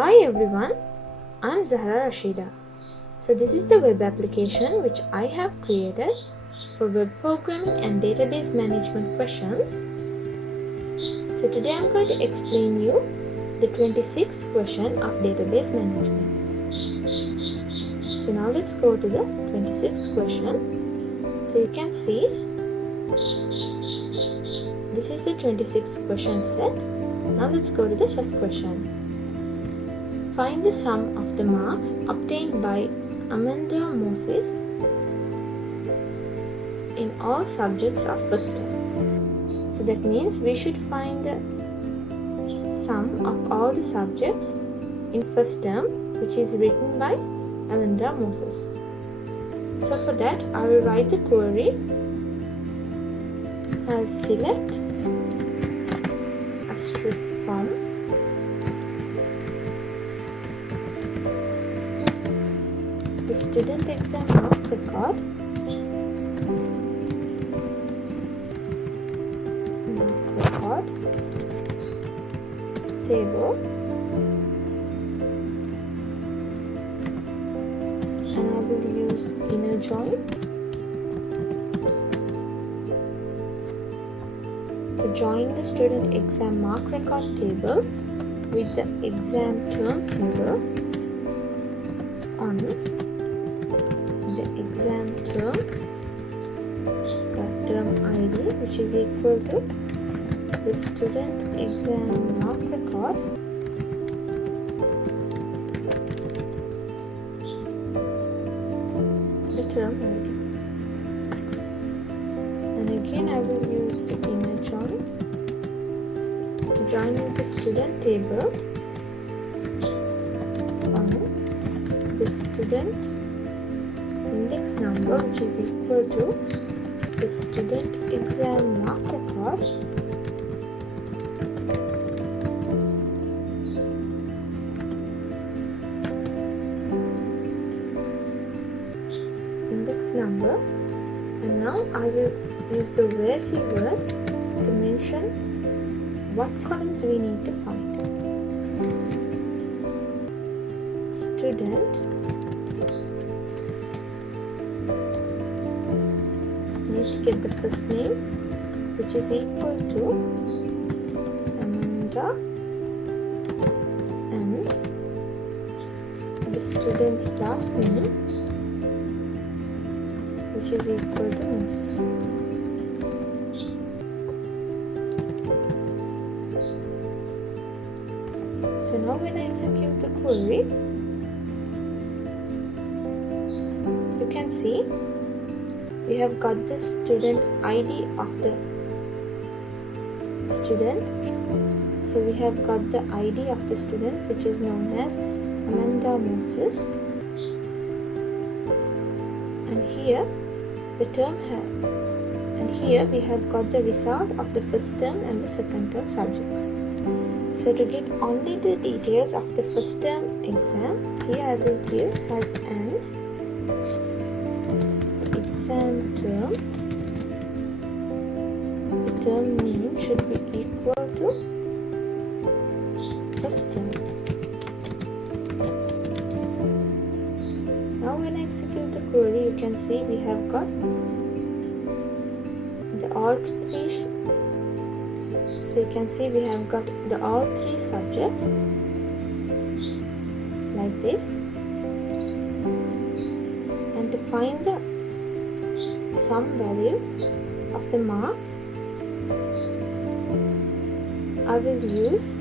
Hi everyone, I'm Zahara Rasheeda. So this is the web application which I have created for web programming and database management questions. So today I'm going to explain you the 26th question of database management. So now let's go to the 26th question. So you can see this is the 26th question set. Now let's go to the first question. Find the sum of the marks obtained by Amanda Moses in all subjects of first term. So that means we should find the sum of all the subjects in first term, which is written by Amanda Moses. So for that, I will write the query as select asterisk from the student exam mark record table, and I will use inner join to join the student exam mark record table with the exam term table on the exam term ID, which is equal to the student exam mark record the term ID, and again I will use the inner join to join with the student table on the student index number, which is equal to the student exam mark record index number, and now I will use the where keyword to mention what columns we need to find. Student need to get the first name, which is equal to Amanda, and the student's last name, which is equal to Moses. So now when I execute the query, you can see we have got the student ID of the student. So we have got the ID of the student, which is known as Amanda Moses, and here the term and here we have got the result of the first term and the second term subjects. So to get only the details of the first term exam, here I will give as an exam term. The term name should be equal to first term. Now when I execute the query, you can see we have got the all three. So you can see we have got the all three subjects like this. And to find the sum value of the marks, I will use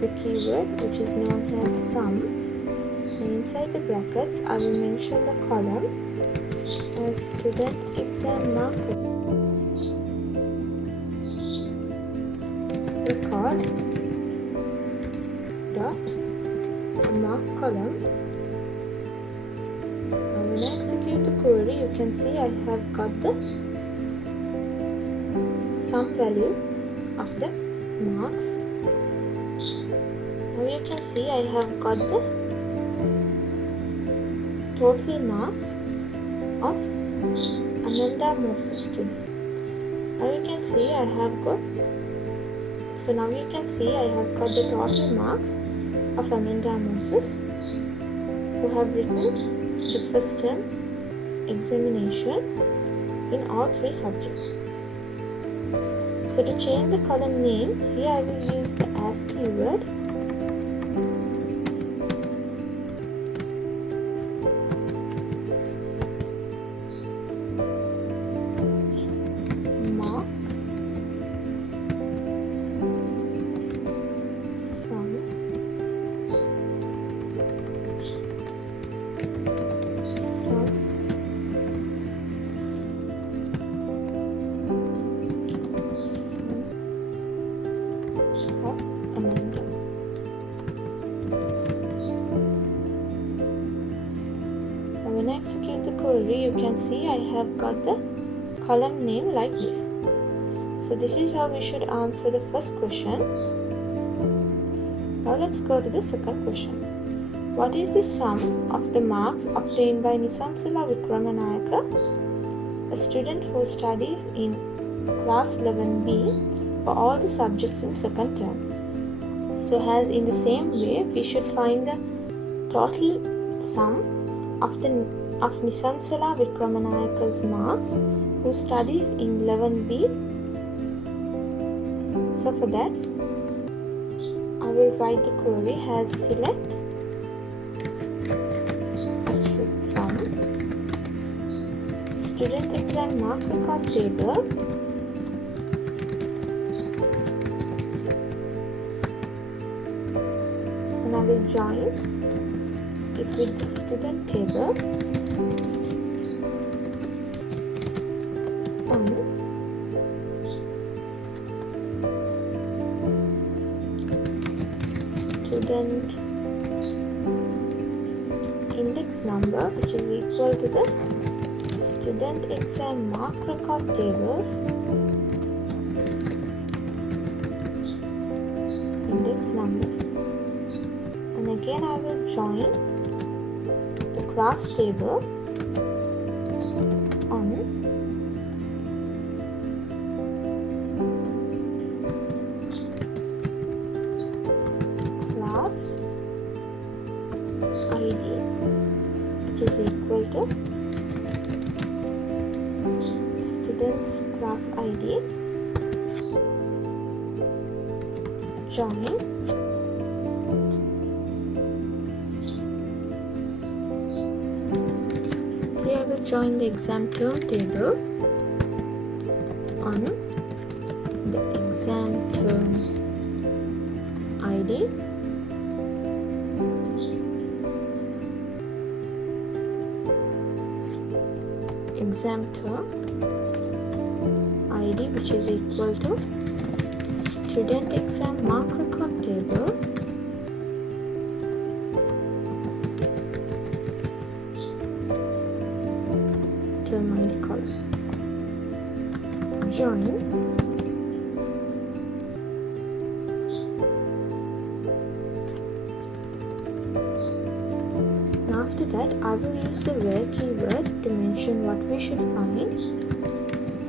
the keyword which is known as sum, and inside the brackets I will mention the column as student exam mark record dot mark column. Now when I execute the query, you can see I have got the sum value of the marks. Now you can see I have got the total marks of Amanda Moses student. Now you can see I have got So now you can see I have got the total marks of Amanda Moses, who have written the first term examination in all 3 subjects. So to change the column name, here I will use the as keyword. Mark SUM When I execute the query, you can see I have got the column name like this. So this is how we should answer the first question. Now let's go to the second question. What is the sum of the marks obtained by Nisansila Vikramanayaka, a student who studies in class 11B for all the subjects in second term? So as in the same way, we should find the total sum of Nisansila Vikramanayaka's marks who studies in 11B. So for that, I will write the query as select from student exam mark record table and I will join it with the student table on student index number, which is equal to the student exam mark record tables index number, and again I will join the class table on class ID, which is equal to student's class ID, join here I will join the exam term table on the exam term ID, exam term ID, which is equal to student exam mark record table term ID column, join after that, I will use the where keyword to mention what we should find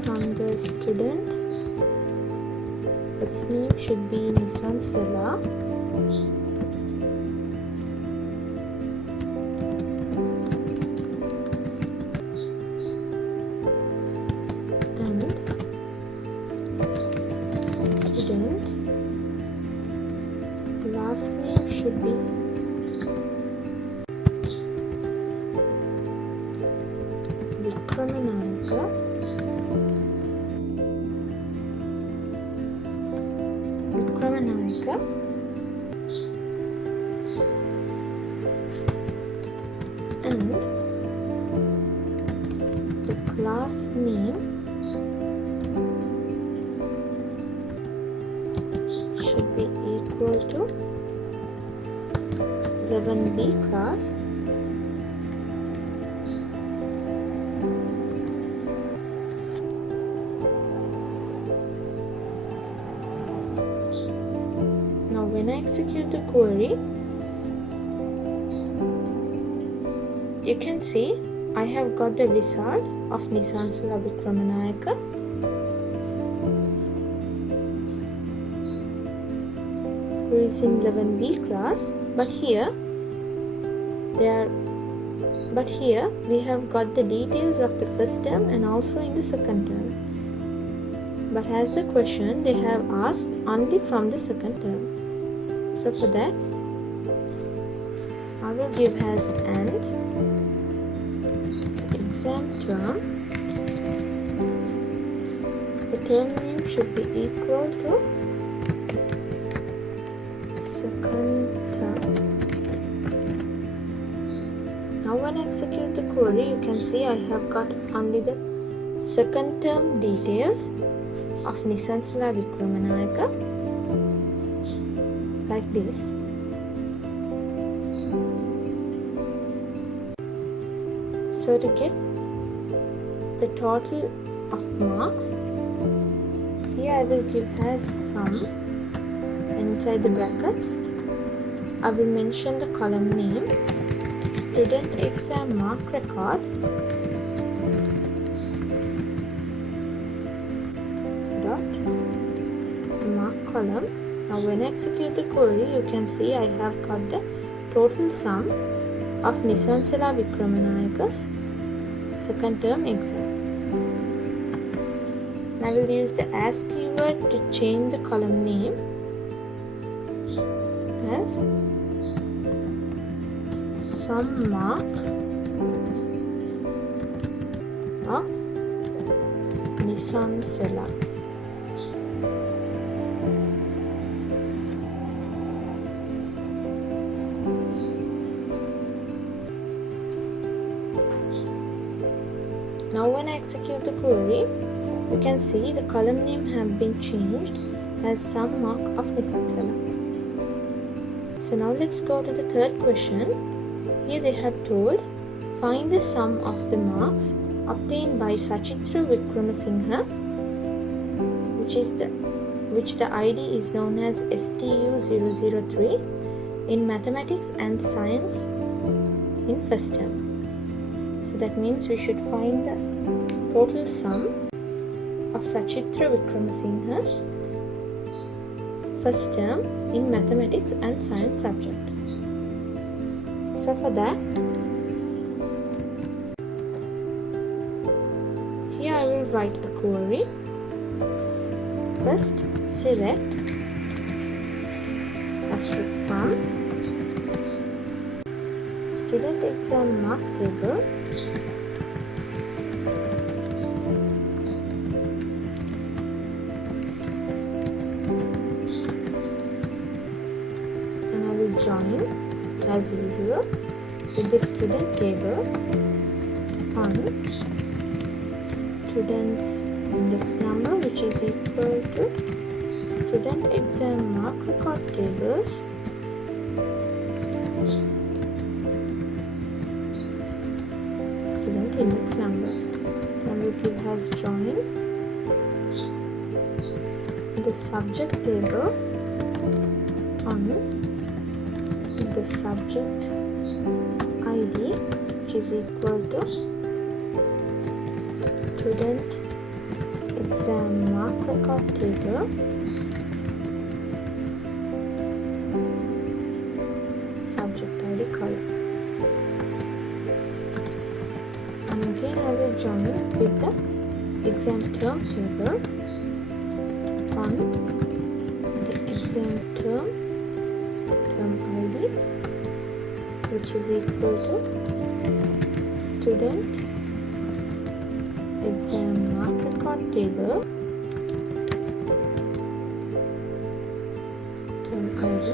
from the student. Its name should be Nisansila. And student last name should be Vikramanayaka, and the class name should be equal to 11B class. When I execute the query, you can see I have got the result of Nisansila Vikramanayaka. who is in 11B class, but here we have got the details of the first term and also in the second term. But as the question, they have asked only from the second term. So for that, I will give as and exam term. The term name should be equal to second term. Now when I execute the query, you can see I have got only the second term details of Nisansala Vikramanayaka, like this. So to get the total of marks, here I will give as sum, and inside the brackets I will mention the column name, student exam mark record, dot mark column. Now when I execute the query, you can see I have got the total sum of Nisansala Vikramanayaka's second term exam. I will use the as keyword to change the column name as sum mark of Nisansala. Now when I execute the query, you can see the column name have been changed as sum mark of Nisansala. So now let's go to the third question. Here they have told, find the sum of the marks obtained by Sachitra Vikramasinghe, which the ID is known as STU003 in mathematics and science in first term. So that means we should find the total sum of Sachitra Vikramasinghe's first term in mathematics and science subject. So for that, here I will write a query. First, select asterisk from student exam mark table and I will join as usual with the student table on student's index number, which is equal to student exam mark record tables student index number. Then we give as join the subject table on the subject ID, which is equal to student exam mark record table subject ID column. And again I will join with the exam term table on the exam term ID, which is equal to student exam mark record table term ID.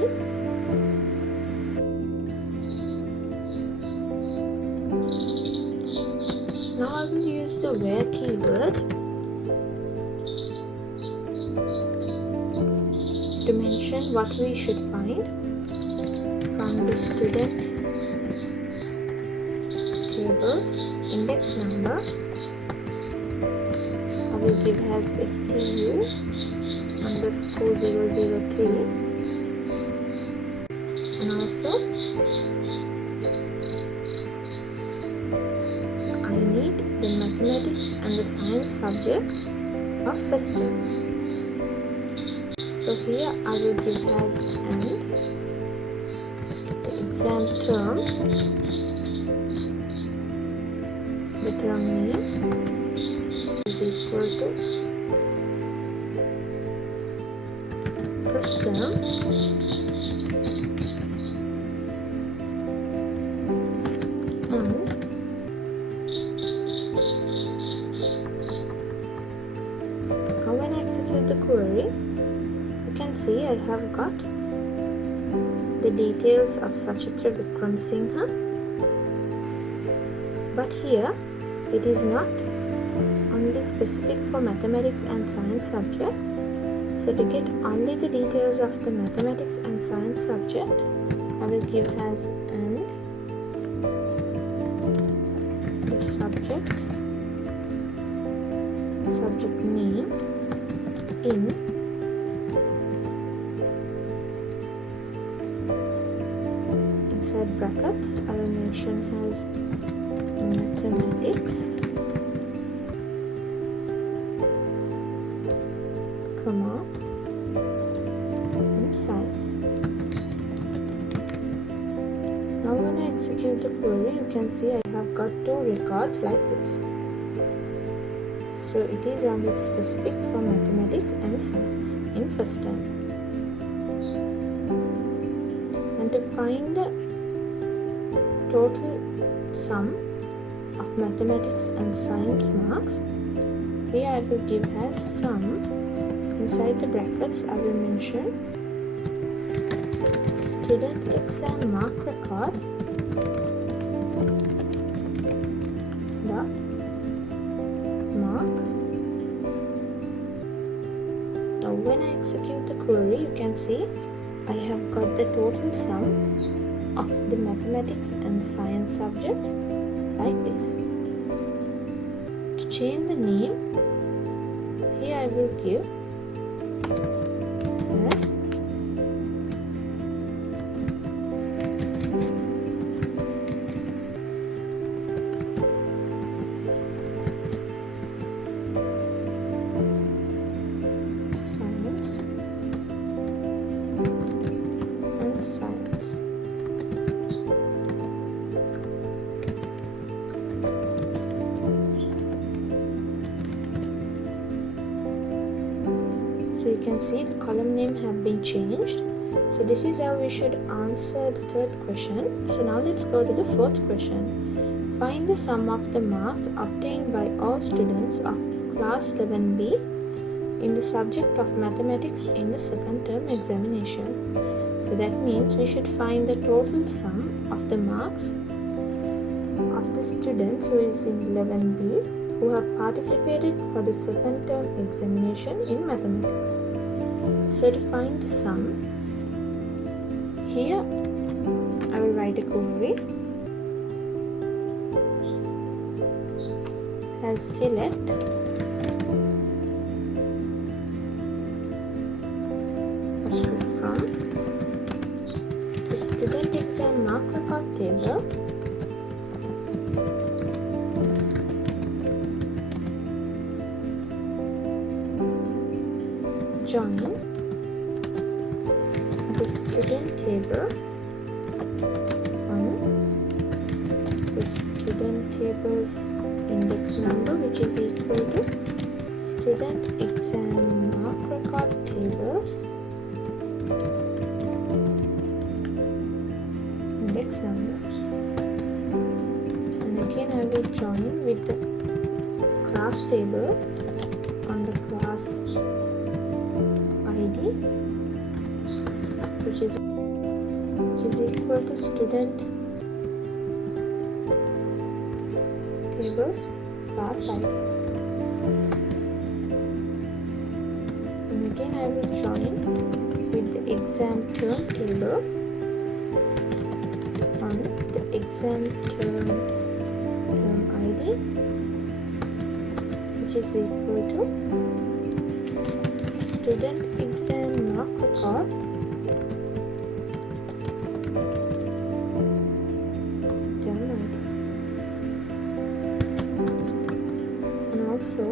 Now I will use the where keyword to mention what we should find from the student table's index number. I will give as STU_003 and also I need the mathematics and the science subject of first term. So here I will give as an term, the term name is equal to first term, and now when I execute the query, you can see I have got the details of Sachitra Vikram Singha, but here it is not only specific for mathematics and science subject. So to get only the details of the mathematics and science subject, I will give as and the subject name in inside brackets I will mention as mathematics, comma, and science. Now when I execute the query, you can see I have got two records like this. So it is only specific for mathematics and science in first term. And to find the total sum of mathematics and science marks, here I will give as sum. Inside the brackets I will mention student exam mark record dot mark. Now when I execute the query, you can see I have got the total sum of the mathematics and science subjects like this. To change the name, here I will give as science and science. So you can see the column name have been changed. So this is how we should answer the third question. So now let's go to the fourth question. Find the sum of the marks obtained by all students of class 11B in the subject of mathematics in the second term examination. So that means we should find the total sum of the marks of the students who is in 11B who have participated for the second term examination in mathematics. So to find the sum, here I will write a query as select from the student exam mark record table join the student table on the student table's index number, which is equal to student exam mark record tables index number, and again I will join with the class table on the class ID, which is equal to student tables class ID, and again I will join with the exam term table on the exam term ID, which is equal to student exam mark record term ID. And also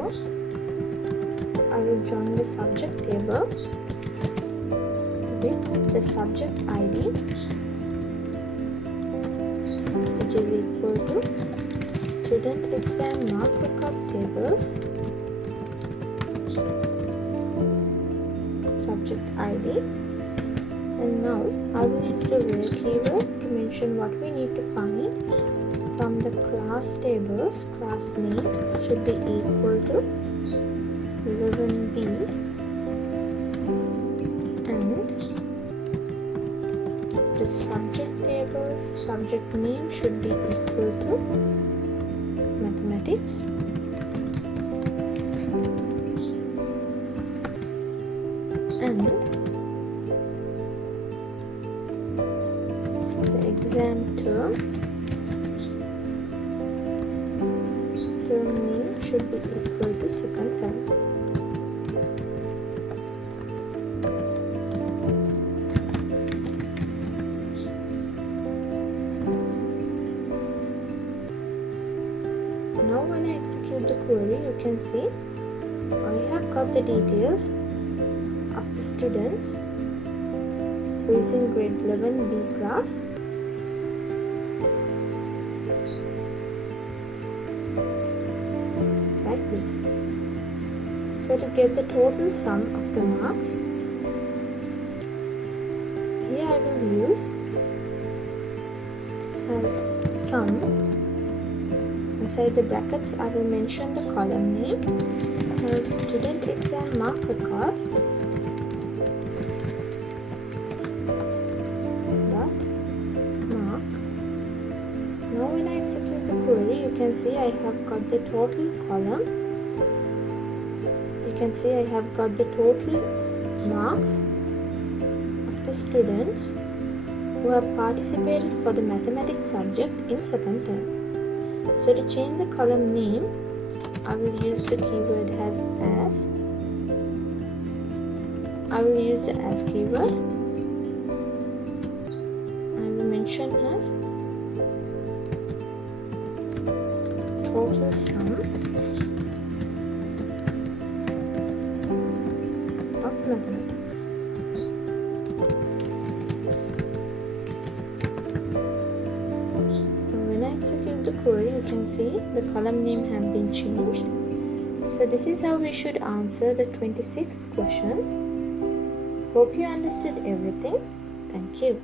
I will join the subject table with the subject ID which is equal to student exam mark record tables, subject ID, and now I will use the where keyword to mention what we need to find from the class tables. Class name should be equal to 11B, and the subject tables subject name should be equal to mathematics, and the exam term name should be equal to second term. Now when I execute the query, you can see I have got the details of the students who is in grade 11B class. Like this. So to get the total sum of the marks, here I will use as sum. Inside the brackets I will mention the column name as student exam mark record dot mark. Now when I execute the query, you can see I have got the total column. You can see I have got the total marks of the students who have participated for the mathematics subject in second term. So to change the column name, I will use the keyword as. I will use the as keyword. I will mention as total sum of mathematics. When I execute the query, you can see the column name have been changed. So this is how we should answer the 26th question. Hope you understood everything. Thank you.